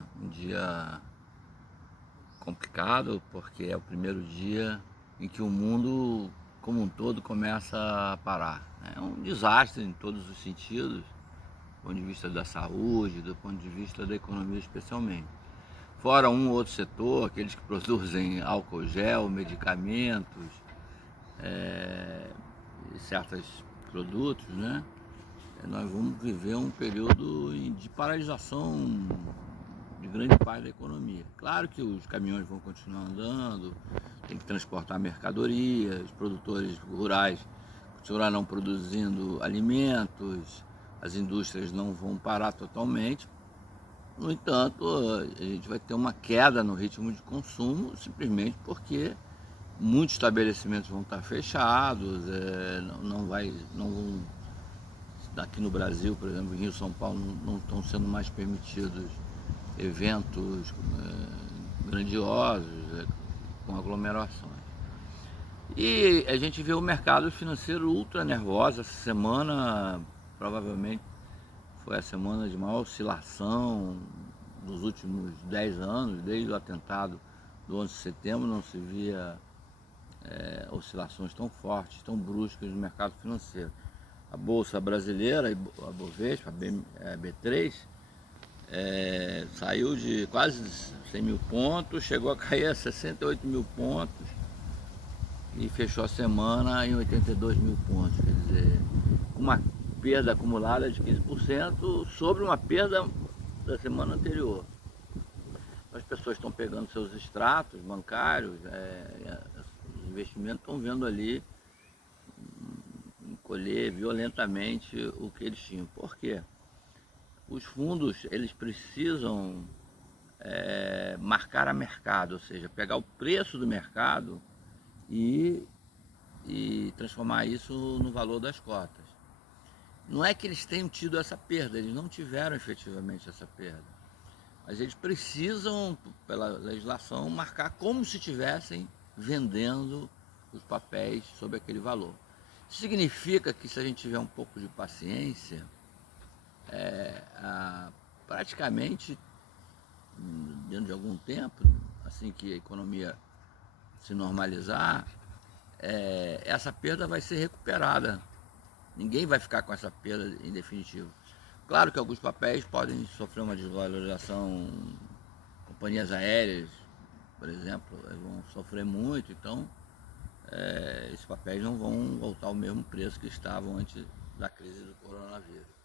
Um dia complicado, porque é o primeiro dia em que o mundo como um todo começa a parar. É um desastre em todos os sentidos, do ponto de vista da saúde, do ponto de vista da economia especialmente. Fora um ou outro setor, aqueles que produzem álcool gel, medicamentos, certos produtos, né? Nós vamos viver um período de paralisação de grande parte da economia. Claro que os caminhões vão continuar andando, tem que transportar mercadoria, os produtores rurais continuarão produzindo alimentos, as indústrias não vão parar totalmente. No entanto, a gente vai ter uma queda no ritmo de consumo, simplesmente porque muitos estabelecimentos vão estar fechados, não vão, aqui no Brasil, por exemplo, em Rio e São Paulo, não estão sendo mais permitidos eventos grandiosos, com aglomerações. E a gente vê o mercado financeiro ultra nervoso. Essa semana provavelmente foi a semana de maior oscilação dos últimos 10 anos, desde o atentado do 11 de setembro não se via oscilações tão fortes, tão bruscas no mercado financeiro. A Bolsa Brasileira, a Bovespa, a B3, saiu de quase 100 mil pontos, chegou a cair a 68 mil pontos e fechou a semana em 82 mil pontos. Quer dizer, uma perda acumulada de 15% sobre uma perda da semana anterior. As pessoas estão pegando seus extratos bancários, os investimentos estão vendo ali encolher violentamente o que eles tinham. Por quê? Os fundos, eles precisam marcar a mercado, ou seja, pegar o preço do mercado e, e transformar isso no valor das cotas. Não é que eles tenham tido essa perda, eles não tiveram efetivamente essa perda, mas eles precisam, pela legislação, marcar como se estivessem vendendo os papéis sob aquele valor. Isso significa que, se a gente tiver um pouco de paciência, praticamente dentro de algum tempo, assim que a economia se normalizar, essa perda vai ser recuperada. Ninguém vai ficar com essa perda em definitivo. Claro que alguns papéis podem sofrer uma desvalorização, companhias aéreas, por exemplo, vão sofrer muito, então esses papéis não vão voltar ao mesmo preço que estavam antes da crise do coronavírus.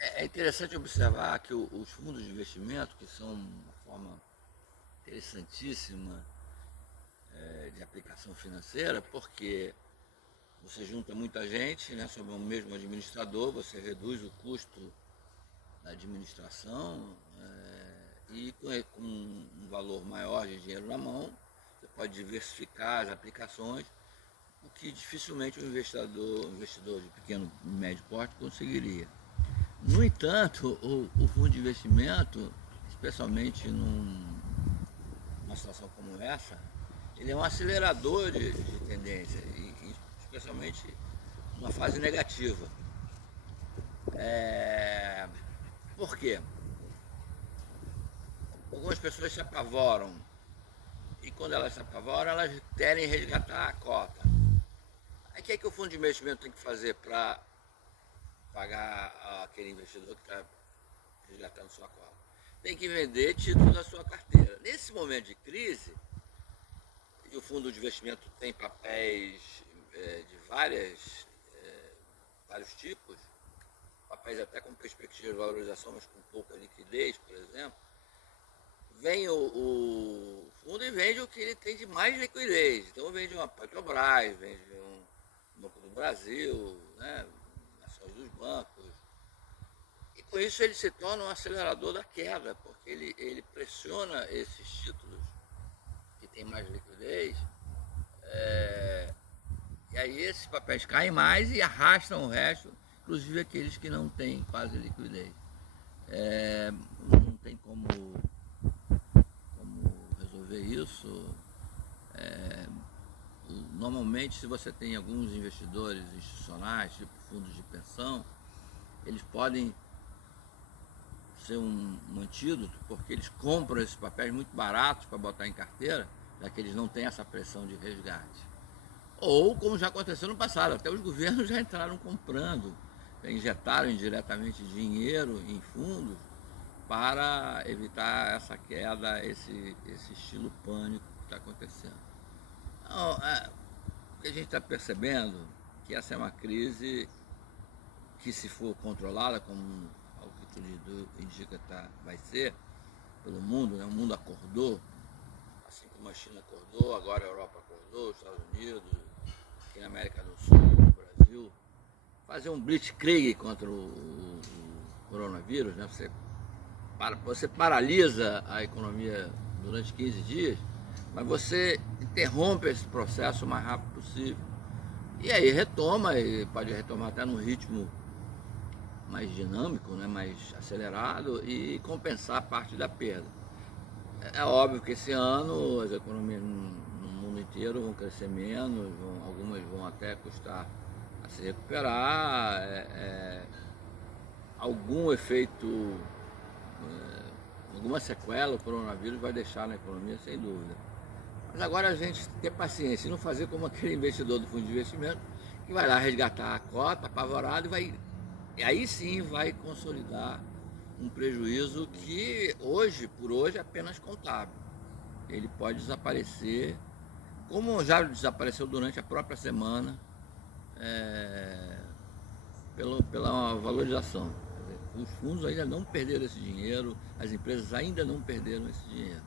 É interessante observar que os fundos de investimento, que são uma forma interessantíssima de aplicação financeira, porque você junta muita gente, né, sob o mesmo administrador, você reduz o custo da administração e com um valor maior de dinheiro na mão, você pode diversificar as aplicações, o que dificilmente um investidor de pequeno e médio porte conseguiria. No entanto, o fundo de investimento, especialmente numa situação como essa, ele é um acelerador de tendência, especialmente numa fase negativa. Por quê? Algumas pessoas se apavoram e, quando elas se apavoram, elas querem resgatar a cota. Aí o que é que o fundo de investimento tem que fazer para pagar aquele investidor que está resgatando sua cota? Tem que vender títulos da sua carteira. Nesse momento de crise, e o fundo de investimento tem papéis de vários tipos, papéis até com perspectiva de valorização, mas com pouca liquidez, por exemplo, vem o fundo e vende o que ele tem de mais liquidez. Então vende uma Petrobras, vende um Banco do Brasil, né, ações dos bancos. E com isso ele se torna um acelerador da queda, porque ele pressiona esses títulos que têm mais liquidez, e aí esses papéis caem mais e arrastam o resto, inclusive aqueles que não têm quase liquidez. Não tem como resolver isso. Normalmente, se você tem alguns investidores institucionais, tipo fundos de pensão, eles podem ser um antídoto, porque eles compram esses papéis muito baratos para botar em carteira, já que eles não têm essa pressão de resgate. Ou, como já aconteceu no passado, até os governos já entraram comprando, injetaram indiretamente dinheiro em fundos para evitar essa queda, esse estilo pânico que está acontecendo. Então, o que a gente está percebendo é que essa é uma crise que, se for controlada, como ao que tudo indica vai ser, pelo mundo, né? O mundo acordou, assim como a China acordou, agora a Europa acordou, os Estados Unidos, aqui na América do Sul, no Brasil, fazer um blitzkrieg contra o coronavírus, né? Você paralisa a economia durante 15 dias, mas você interrompe esse processo o mais rápido possível. E aí retoma, e pode retomar até num ritmo mais dinâmico, né, mais acelerado, e compensar parte da perda. É óbvio que esse ano as economias no mundo inteiro vão crescer menos, algumas vão até custar a se recuperar, algum efeito, alguma sequela o coronavírus vai deixar na economia, sem dúvida. Mas agora a gente ter paciência e não fazer como aquele investidor do fundo de investimento que vai lá resgatar a cota, apavorado, e aí sim vai consolidar um prejuízo que por hoje é apenas contábil. Ele pode desaparecer, como já desapareceu durante a própria semana, pela valorização. Os fundos ainda não perderam esse dinheiro, as empresas ainda não perderam esse dinheiro.